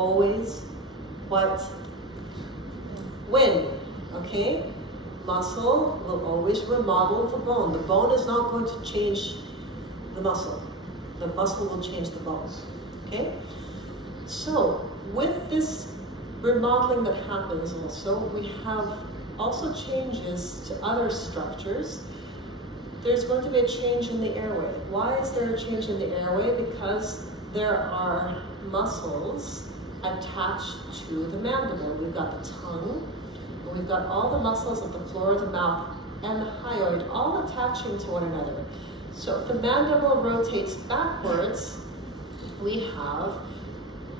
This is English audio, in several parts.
always what? Win, okay? Muscle will always remodel the bone. The bone is not going to change the muscle. The muscle will change the bone, okay? So with this remodeling that happens also, we have also changes to other structures. There's going to be a change in the airway. Why is there a change in the airway? Because there are muscles attached to the mandible. We've got the tongue, and we've got all the muscles of the floor of the mouth and the hyoid all attaching to one another. So if the mandible rotates backwards, we have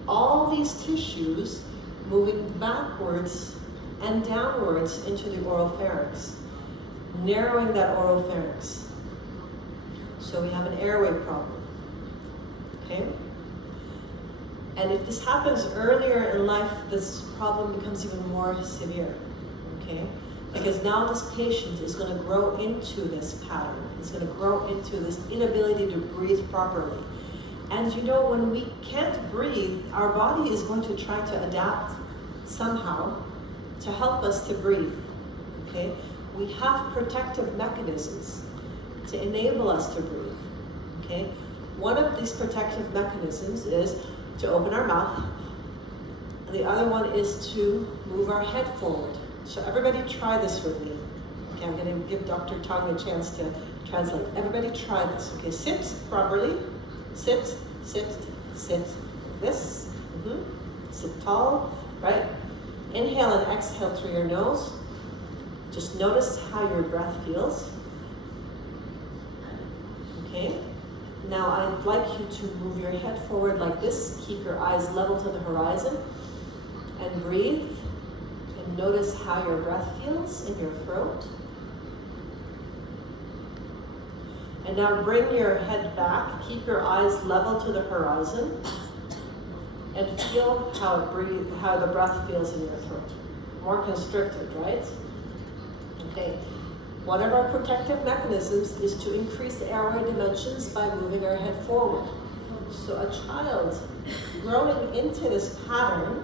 all these tissues moving backwards and downwards into the oral pharynx, narrowing that oral pharynx. So we have an airway problem, okay? And if this happens earlier in life, this problem becomes even more severe, okay? Because now this patient is going to grow into this pattern. It's going to grow into this inability to breathe properly. And you know, when we can't breathe, our body is going to try to adapt somehow to help us to breathe, okay? We have protective mechanisms to enable us to breathe, okay? One of these protective mechanisms is to open our mouth. The other one is to move our head forward. So everybody try this with me. Okay, I'm going to give Dr. Tong a chance to translate. Everybody try this. Okay, sit properly. Sit, sit, sit. This. Sit tall, right? Inhale and exhale through your nose. Just notice how your breath feels. Okay. Now I'd like you to move your head forward like this. Keep your eyes level to the horizon and breathe. And notice how your breath feels in your throat. And now bring your head back. Keep your eyes level to the horizon. And feel how the breath feels in your throat. More constricted, right? Okay. One of our protective mechanisms is to increase the airway dimensions by moving our head forward. So a child growing into this pattern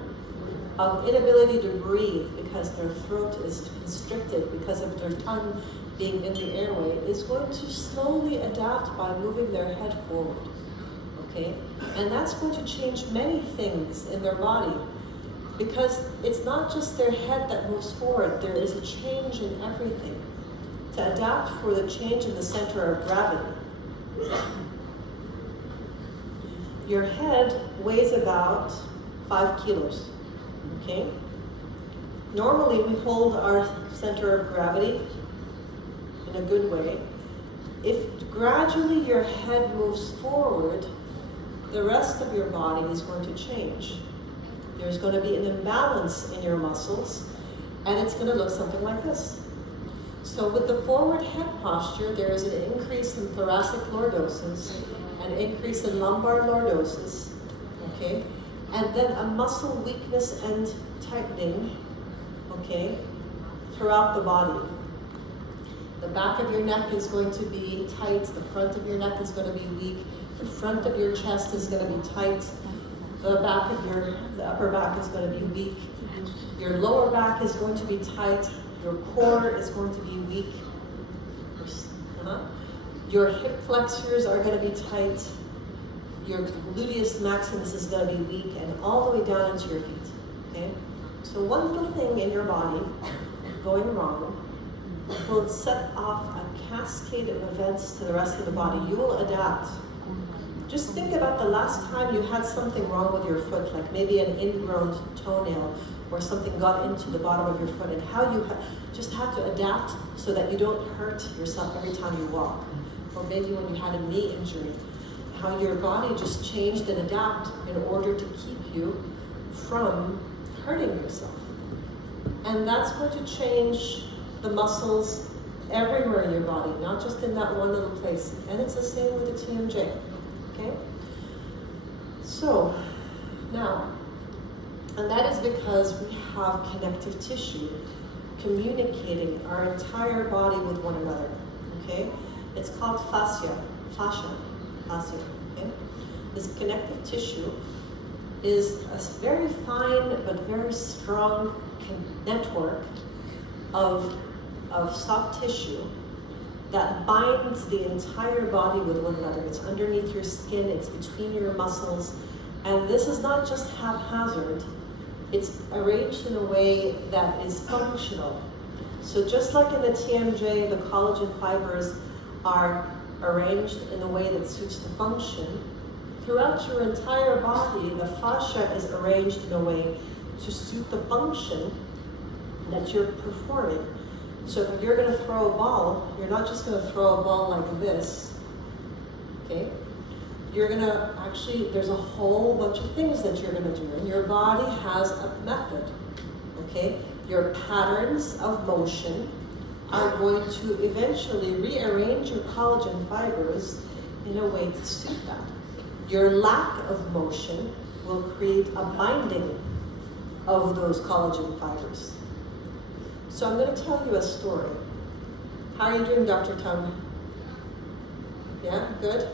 of inability to breathe because their throat is constricted because of their tongue being in the airway is going to slowly adapt by moving their head forward, okay? And that's going to change many things in their body because it's not just their head that moves forward, there is a change in everything to adapt for the change in the center of gravity. Your head weighs about 5 kilos. Okay? Normally we hold our center of gravity in a good way. If gradually your head moves forward, the rest of your body is going to change. There's going to be an imbalance in your muscles, and it's going to look something like this. So with the forward head posture, there is an increase in thoracic lordosis, an increase in lumbar lordosis, okay? And then a muscle weakness and tightening, okay, throughout the body. The back of your neck is going to be tight, the front of your neck is going to be weak, the front of your chest is going to be tight, the upper back is going to be weak, your lower back is going to be tight, your core is going to be weak, your hip flexors are going to be tight, your gluteus maximus is going to be weak, and all the way down into your feet, okay? So one little thing in your body going wrong will set off a cascade of events to the rest of the body. You will adapt. Just think about the last time you had something wrong with your foot, like maybe an ingrown toenail or something got into the bottom of your foot, and how you just had to adapt so that you don't hurt yourself every time you walk. Or maybe when you had a knee injury, how your body just changed and adapted in order to keep you from hurting yourself. And that's going to change the muscles everywhere in your body, not just in that one little place. And it's the same with the TMJ, okay? So, now, and that is because we have connective tissue communicating our entire body with one another, okay? It's called fascia, okay? This connective tissue is a very fine but very strong network of soft tissue that binds the entire body with one another. It's underneath your skin, it's between your muscles, and this is not just haphazard, it's arranged in a way that is functional. So just like in the TMJ, the collagen fibers are arranged in a way that suits the function, throughout your entire body, the fascia is arranged in a way to suit the function that you're performing. So if you're going to throw a ball, you're not just going to throw a ball like this, okay? You're going to actually, there's a whole bunch of things that you're going to do, and your body has a method, okay? Your patterns of motion are going to eventually rearrange your collagen fibers in a way to suit that. Your lack of motion will create a binding of those collagen fibers. So I'm going to tell you a story. How are you doing, Dr. Tung? Yeah, good?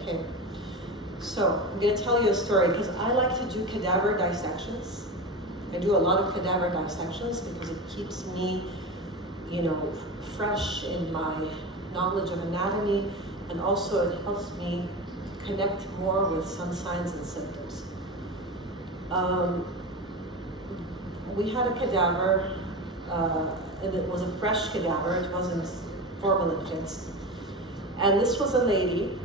Okay. So I'm going to tell you a story because I like to do cadaver dissections. I do a lot of cadaver dissections because it keeps me, you know, fresh in my knowledge of anatomy, and also it helps me connect more with some signs and symptoms. We had a cadaver, and it was a fresh cadaver, it wasn't formalin fixed. And this was a lady,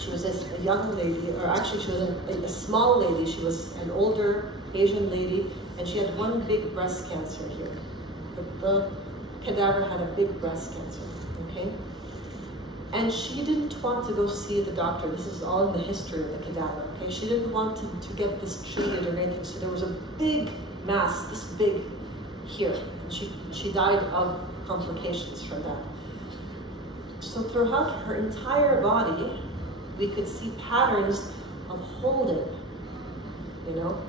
she was a young lady, or actually she was a small lady, she was an older Asian lady, and she had one big breast cancer here. The cadaver had a big breast cancer, okay? And she didn't want to go see the doctor. This is all in the history of the cadaver, okay? She didn't want to get this treated or anything, so there was a big mass, this big here. And she died of complications from that. So throughout her entire body, we could see patterns of holding, you know,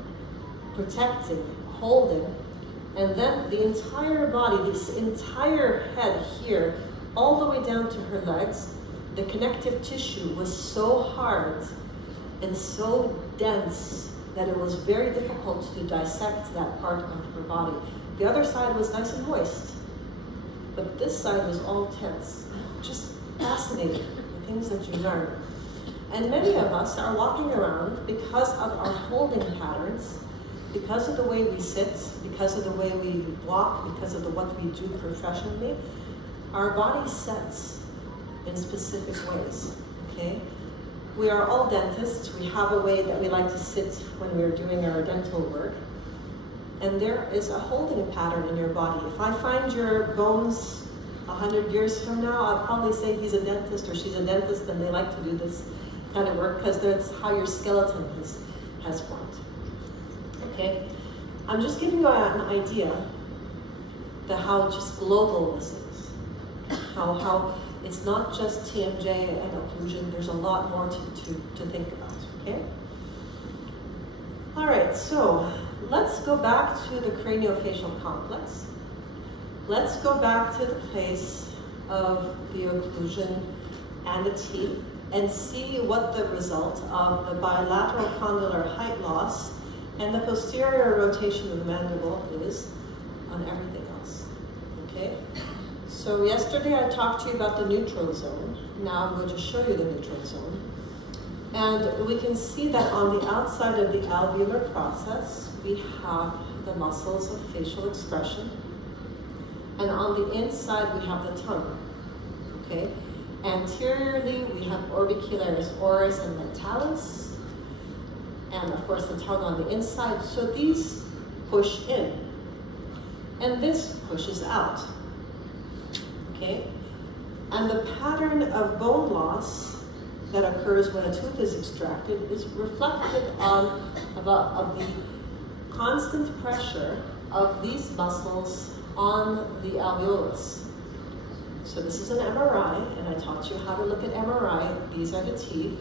protecting, holding, and then the entire body, this entire head here, all the way down to her legs, the connective tissue was so hard and so dense that it was very difficult to dissect that part of her body. The other side was nice and moist, but this side was all tense. Just fascinating, the things that you learn. And many of us are walking around because of our holding patterns, because of the way we sit, because of the way we walk, because of what we do professionally. Our body sets in specific ways, okay? We are all dentists. We have a way that we like to sit when we're doing our dental work. And there is a holding pattern in your body. If I find your bones 100 years from now, I'll probably say he's a dentist or she's a dentist and they like to do this kind of work because that's how your skeleton has formed, okay? I'm just giving you an idea of how just global this is. How it's not just TMJ and occlusion, there's a lot more to think about, okay? All right, so let's go back to the craniofacial complex. Let's go back to the place of the occlusion and the teeth and see what the result of the bilateral condylar height loss and the posterior rotation of the mandible is on everything else, okay? So yesterday I talked to you about the neutral zone. Now I'm going to show you the neutral zone. And we can see that on the outside of the alveolar process, we have the muscles of facial expression. And on the inside, we have the tongue, okay? Anteriorly, we have orbicularis oris and mentalis. And of course, the tongue on the inside. So these push in. And this pushes out. Okay? And the pattern of bone loss that occurs when a tooth is extracted is reflected on the constant pressure of these muscles on the alveolus. So this is an MRI, and I taught you how to look at MRI. These are the teeth.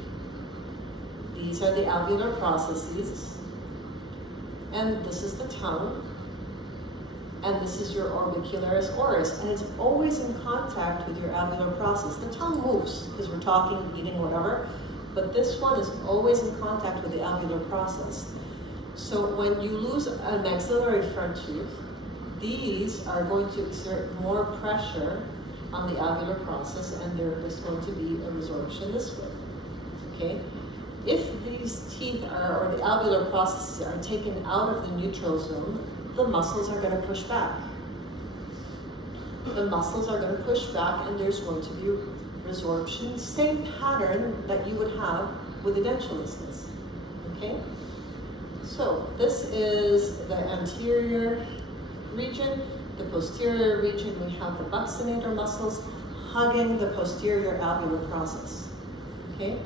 These are the alveolar processes. And this is the tongue. And this is your orbicularis oris, and it's always in contact with your alveolar process. The tongue moves because we're talking, eating, whatever, but this one is always in contact with the alveolar process. So when you lose a maxillary front tooth, these are going to exert more pressure on the alveolar process, and there's going to be a resorption this way, okay? If these teeth are, or the alveolar processes are taken out of the neutral zone, the muscles are going to push back. The muscles are going to push back, and there's going to be resorption, same pattern that you would have with edentulous, okay? So this is the anterior region. The posterior region, we have the buccinator muscles hugging the posterior alveolar process, okay?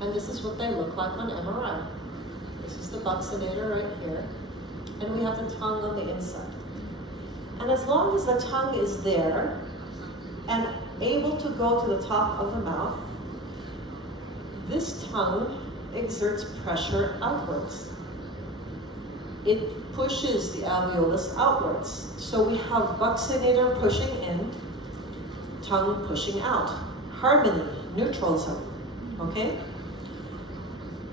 And this is what they look like on MRI. This is the buccinator right here, and we have the tongue on the inside. And as long as the tongue is there and able to go to the top of the mouth, this tongue exerts pressure outwards. It pushes the alveolus outwards. So we have buccinator pushing in, tongue pushing out. Harmony, neutral zone, okay?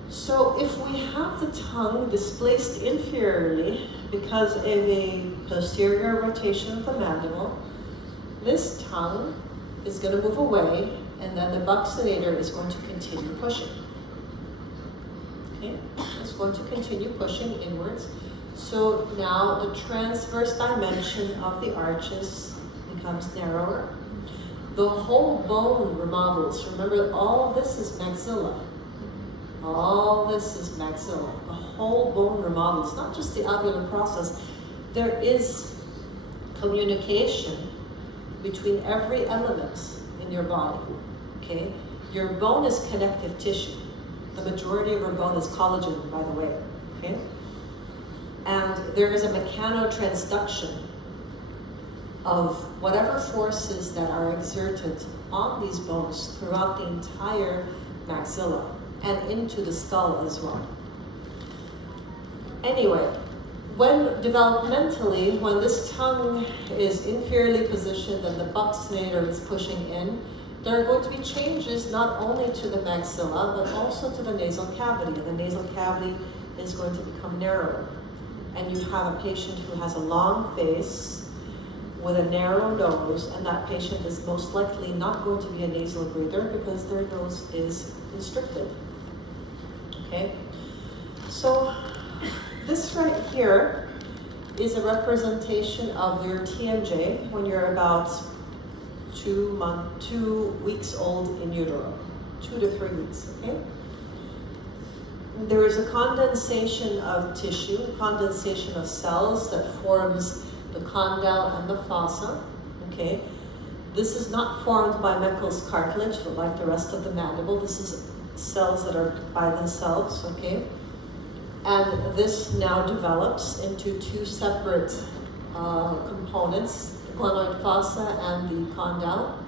So if we have the tongue displaced inferiorly because of a posterior rotation of the mandible, this tongue is going to move away, and then the buccinator is going to continue pushing. Okay, it's going to continue pushing inwards. So now the transverse dimension of the arches becomes narrower. The whole bone remodels. Remember, all this is maxilla. All this is maxilla. The whole bone remodels, not just the alveolar process. There is communication between every element in your body, okay? Your bone is connective tissue. The majority of our bone is collagen, by the way, okay? And there is a mechanotransduction of whatever forces that are exerted on these bones throughout the entire maxilla and into the skull as well. Anyway, when developmentally, when this tongue is inferiorly positioned and the buccinator is pushing in, there are going to be changes not only to the maxilla, but also to the nasal cavity. And the nasal cavity is going to become narrower. And you have a patient who has a long face with a narrow nose, and that patient is most likely not going to be a nasal breather because their nose is constricted. Okay? So this right here is a representation of your TMJ when you're about 2 weeks old in utero, 2 to 3 weeks, okay? There is a condensation of tissue, condensation of cells that forms the condyle and the fossa, okay? This is not formed by Meckel's cartilage, but like the rest of the mandible. This is cells that are by themselves, okay? And this now develops into 2 separate components, the glenoid fossa and the condyle.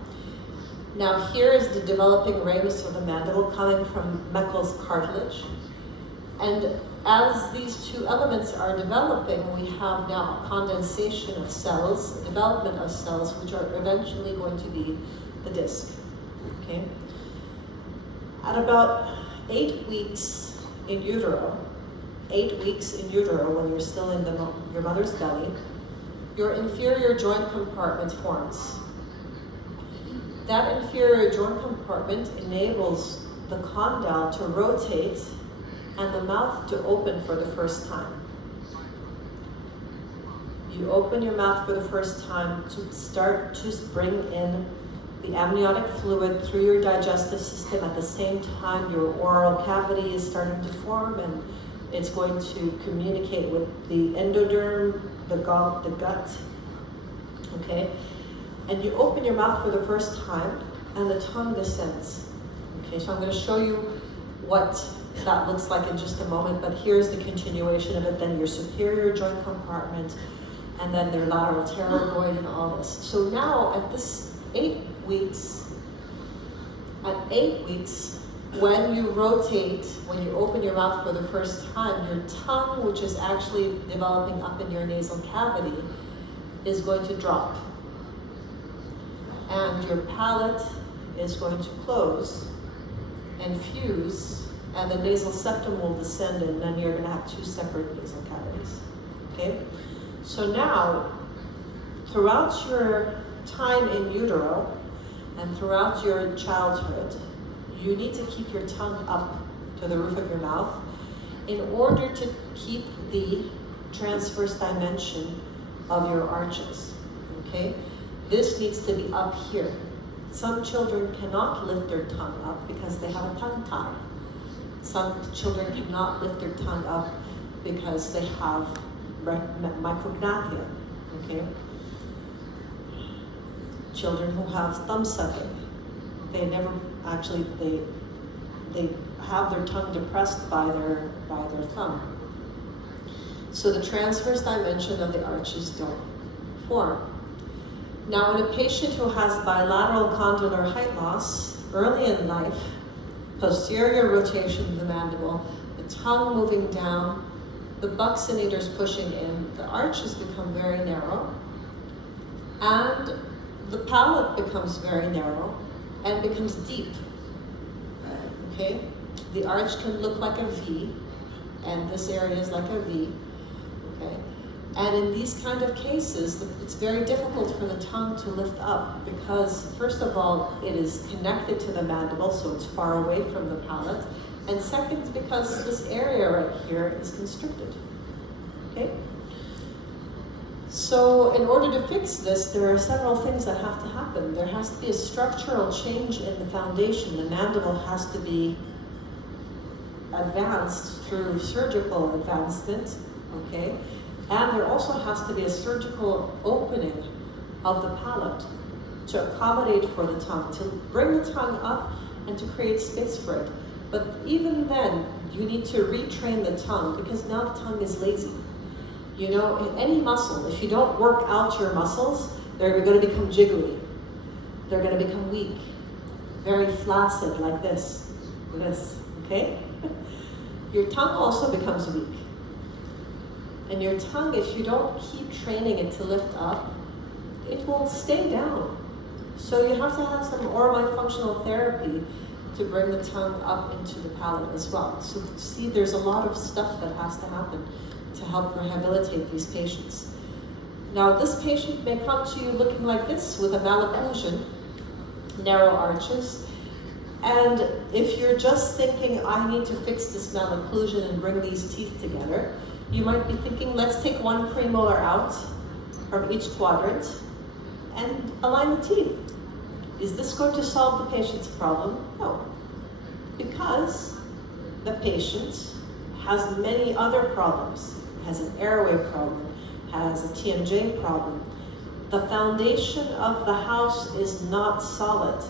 Now here is the developing ramus of the mandible coming from Meckel's cartilage. And as these 2 elements are developing, we have now a condensation of cells, development of cells, which are eventually going to be the disc, okay? At about 8 weeks in utero, 8 weeks in utero, when you're still in your mother's belly, your inferior joint compartment forms. That inferior joint compartment enables the condyle to rotate and the mouth to open for the first time. You open your mouth for the first time to start to bring in the amniotic fluid through your digestive system. At the same time, your oral cavity is starting to form, and it's going to communicate with the endoderm, the gut, okay? And you open your mouth for the first time, and the tongue descends. Okay, so I'm going to show you what that looks like in just a moment, but here's the continuation of it, then your superior joint compartment, and then their lateral pterygoid and all this. So now at this 8 weeks, when you rotate, when you open your mouth for the first time, your tongue, which is actually developing up in your nasal cavity, is going to drop. And your palate is going to close. and fuse, and the nasal septum will descend, and then you're gonna have 2 separate nasal cavities, okay? So now, throughout your time in utero, and throughout your childhood, you need to keep your tongue up to the roof of your mouth in order to keep the transverse dimension of your arches, okay? This needs to be up here. Some children cannot lift their tongue up because they have a tongue tie. Some children cannot lift their tongue up because they have micrognathia, okay? Children who have thumb sucking, they never actually, they have their tongue depressed by their thumb. So the transverse dimension of the arches don't form. Now in a patient who has bilateral condylar height loss, early in life, posterior rotation of the mandible, the tongue moving down, the buccinators pushing in, the arches become very narrow, and the palate becomes very narrow and becomes deep, okay? The arch can look like a V, and this area is like a V, okay? And in these kind of cases, it's very difficult for the tongue to lift up because, first of all, it is connected to the mandible, so it's far away from the palate. And second, because this area right here is constricted, okay? So in order to fix this, there are several things that have to happen. There has to be a structural change in the foundation. The mandible has to be advanced through surgical advancement, okay? And there also has to be a surgical opening of the palate to accommodate for the tongue, to bring the tongue up and to create space for it. But even then, you need to retrain the tongue because now the tongue is lazy. You know, in any muscle, if you don't work out your muscles, they're going to become jiggly. They're going to become weak, very flaccid like this, okay? Your tongue also becomes weak. And your tongue, if you don't keep training it to lift up, it will stay down. So you have to have some orobifunctional therapy to bring the tongue up into the palate as well. So see, there's a lot of stuff that has to happen to help rehabilitate these patients. Now, this patient may come to you looking like this with a malocclusion, narrow arches. And if you're just thinking, I need to fix this malocclusion and bring these teeth together, you might be thinking, let's take one premolar out from each quadrant and align the teeth. Is this going to solve the patient's problem? No, because the patient has many other problems. Has an airway problem, has a TMJ problem. The foundation of the house is not solid.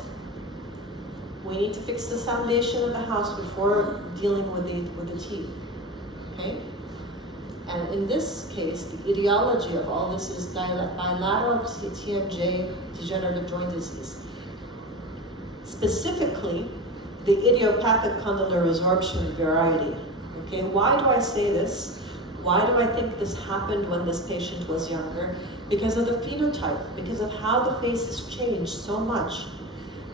We need to fix the foundation of the house before dealing with the teeth, okay? And in this case, the etiology of all this is bilateral TMJ degenerative joint disease. Specifically, the idiopathic condylar resorption variety. Okay, why do I say this? Why do I think this happened when this patient was younger? Because of the phenotype, because of how the face has changed so much.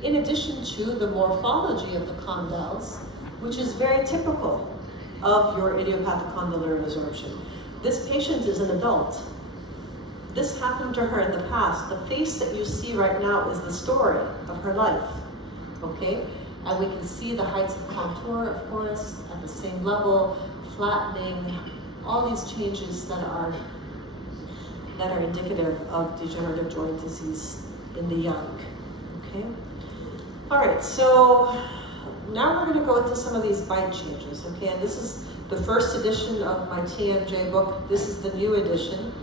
In addition to the morphology of the condyles, which is very typical of your idiopathic condylar resorption. This patient is an adult. This happened to her in the past. The face that you see right now is the story of her life, okay? And we can see the heights of contour, of course, at the same level, flattening, all these changes that are indicative of degenerative joint disease in the young, okay? All right, so now we're gonna go into some of these bite changes, okay? And this is the first edition of my TMJ book. This is the new edition.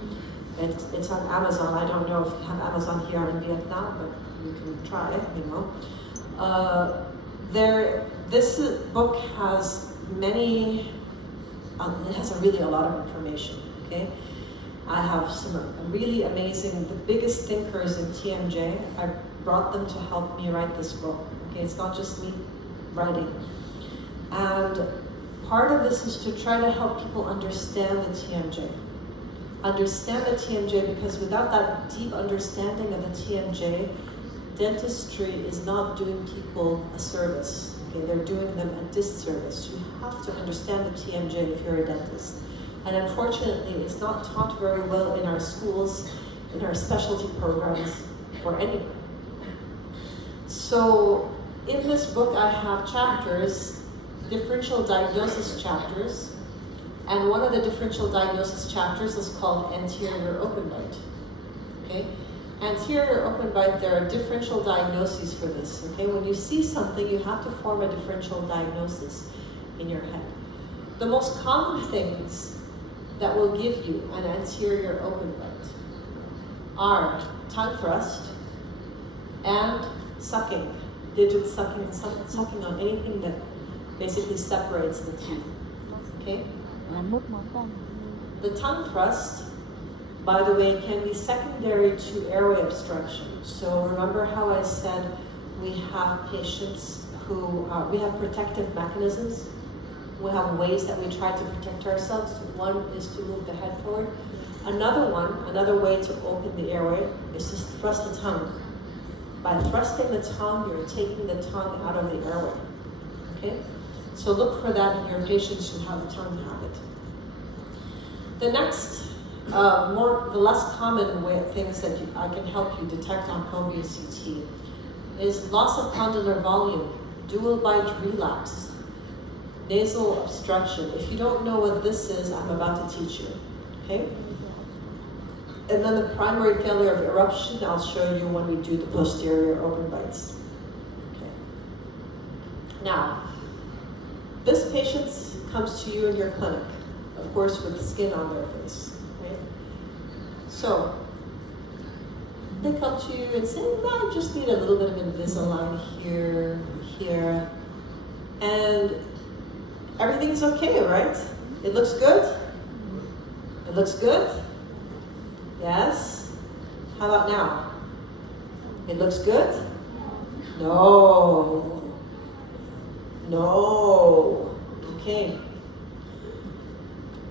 It's on Amazon. I don't know if you have Amazon here in Vietnam, but you can try, you know. This book has many, it has really a lot of information, okay? I have some really amazing, the biggest thinkers in TMJ. I brought them to help me write this book, okay? It's not just me writing. And part of this is to try to help people understand the TMJ. Understand the TMJ, because without that deep understanding of the TMJ, dentistry is not doing people a service. Okay, they're doing them a disservice. You have to understand the TMJ if you're a dentist. And unfortunately, it's not taught very well in our schools, in our specialty programs, or anywhere. So in this book, I have chapters, differential diagnosis chapters, and one of the differential diagnosis chapters is called anterior open bite. Okay? Anterior open bite, there are differential diagnoses for this. Okay? When you see something, you have to form a differential diagnosis in your head. The most common things that will give you an anterior open bite are tongue thrust and sucking, digit sucking, and sucking on anything that basically separates the teeth. Okay? The tongue thrust, by the way, can be secondary to airway obstruction. So remember how I said we have patients who, we have protective mechanisms. We have ways that we try to protect ourselves. One is to move the head forward. Another way to open the airway is to thrust the tongue. By thrusting the tongue, you're taking the tongue out of the airway. Okay? So look for that in your patients who have a tongue habit. The next, the less common way of things that I can help you detect on cone beam CT is loss of condylar volume, dual bite relapse, nasal obstruction. If you don't know what this is, I'm about to teach you. Okay? And then the primary failure of eruption, I'll show you when we do the posterior open bites. Okay. Now, this patient comes to you in your clinic, of course with skin on their face, right? So, they come to you and say, I just need a little bit of Invisalign here, here, and everything's okay, right? It looks good? It looks good? Yes? How about now? It looks good? No. No. Okay.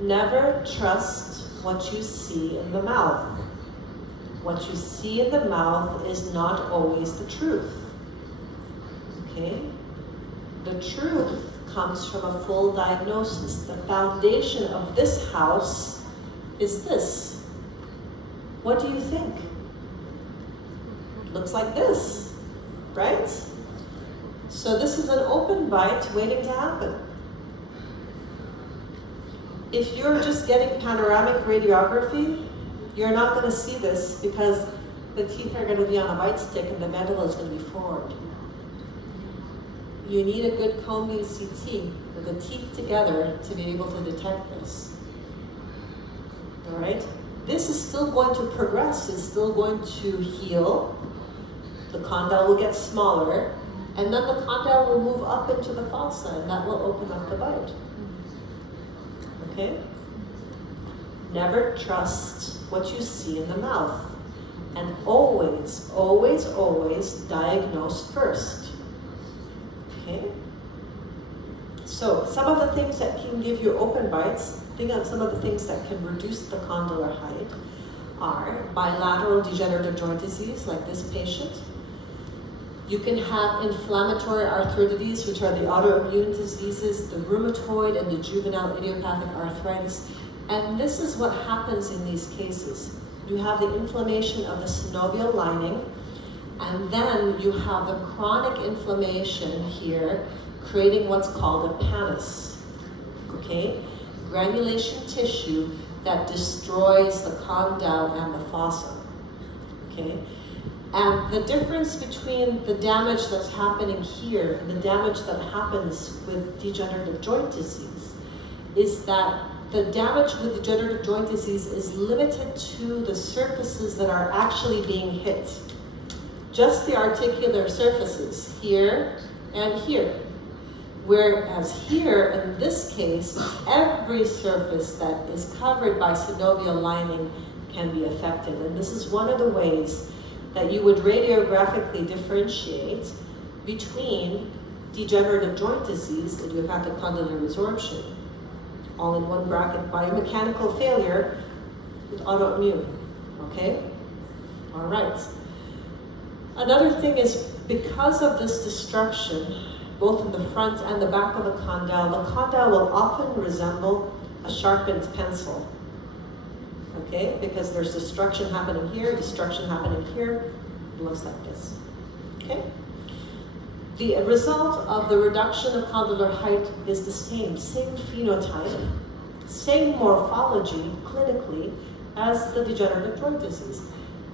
Never trust what you see in the mouth. What you see in the mouth is not always the truth. Okay? The truth comes from a full diagnosis. The foundation of this house is this. What do you think? Looks like this, right? So this is an open bite waiting to happen. If you're just getting panoramic radiography, you're not going to see this because the teeth are going to be on a bite stick and the mandible is going to be forward. You need a good cone beam CT with the teeth together to be able to detect this. All right? This is still going to progress, it's still going to heal. The condyle will get smaller, and then the condyle will move up into the fossa, and that will open up the bite. Okay? Never trust what you see in the mouth. And always, always, always diagnose first. Okay? So, some of the things that can give you open bites, think of some of the things that can reduce the condylar height are bilateral degenerative joint disease, like this patient. You can have inflammatory arthritides, which are the autoimmune diseases, the rheumatoid and the juvenile idiopathic arthritis. And this is what happens in these cases. You have the inflammation of the synovial lining, and then you have the chronic inflammation here, creating what's called a pannus, okay? Granulation tissue that destroys the condyle and the fossa, okay? And the difference between the damage that's happening here and the damage that happens with degenerative joint disease is that the damage with degenerative joint disease is limited to the surfaces that are actually being hit. Just the articular surfaces, here and here. Whereas here, in this case, every surface that is covered by synovial lining can be affected. And this is one of the ways that you would radiographically differentiate between degenerative joint disease, idiopathic condylar resorption, all in one bracket, biomechanical failure with autoimmune, okay? All right. Another thing is, because of this destruction, both in the front and the back of the condyle. The condyle will often resemble a sharpened pencil, okay? Because there's destruction happening here, destruction happening here. It looks like this, okay? The result of the reduction of condylar height is the same phenotype, same morphology clinically as the degenerative joint disease.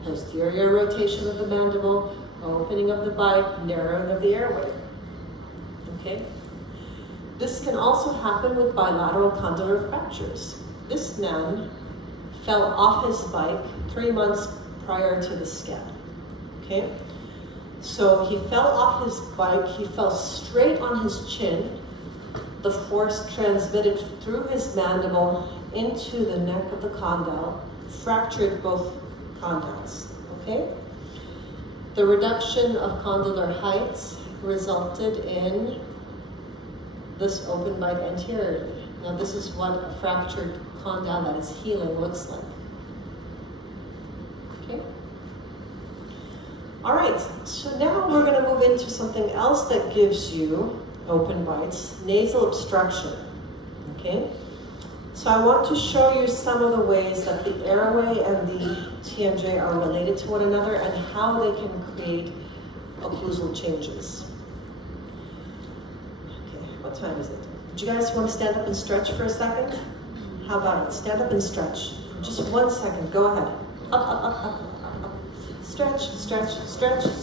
Posterior rotation of the mandible, opening of the bite, narrowing of the airway, okay? This can also happen with bilateral condylar fractures. This man fell off his bike 3 months prior to the scab, okay? So he fell off his bike, he fell straight on his chin. The force transmitted through his mandible into the neck of the condyle, fractured both condyles, okay? The reduction of condylar height resulted in this open bite anteriorly. Now this is what a fractured condyle that is healing looks like, okay? All right, so now we're gonna move into something else that gives you open bites, nasal obstruction, okay? So I want to show you some of the ways that the airway and the TMJ are related to one another and how they can create occlusal changes. Okay, what time is it? Do you guys want to stand up and stretch for a second? How about it? Stand up and stretch. Just 1 second, go ahead. Up, up, up, up, up, up. Stretch, stretch, stretch, stretch.